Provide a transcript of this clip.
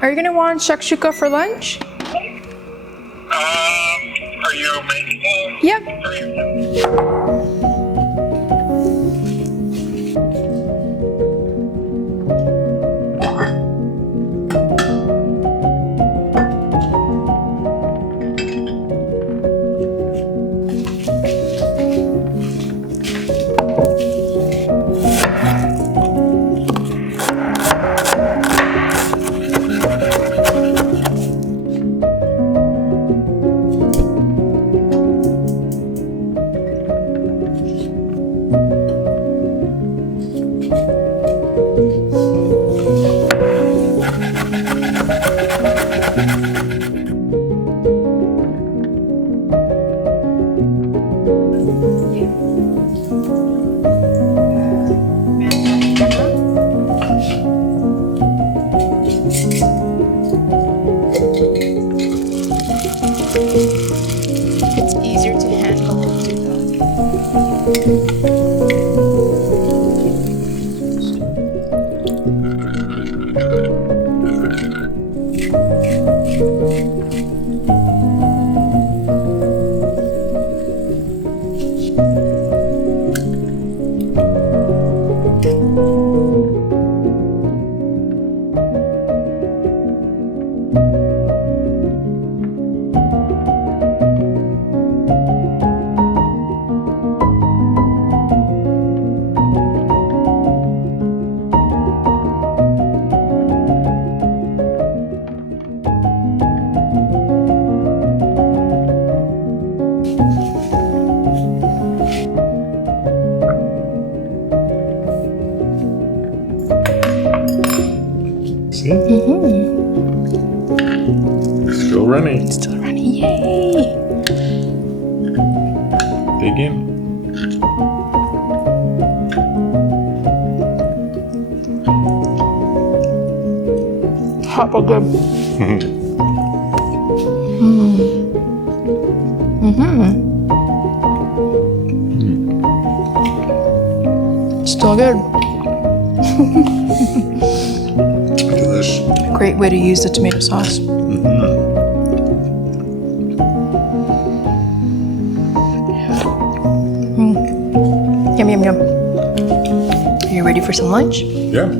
Are you gonna want shakshuka for lunch? Are you making it? Yep. It's easier to handle it too, See? Still running. Still running, yay! Dig in. Hot but good. Still good. Delish. Great way to use the tomato sauce. Yum, yum, yum. Are you ready for some lunch? Yeah.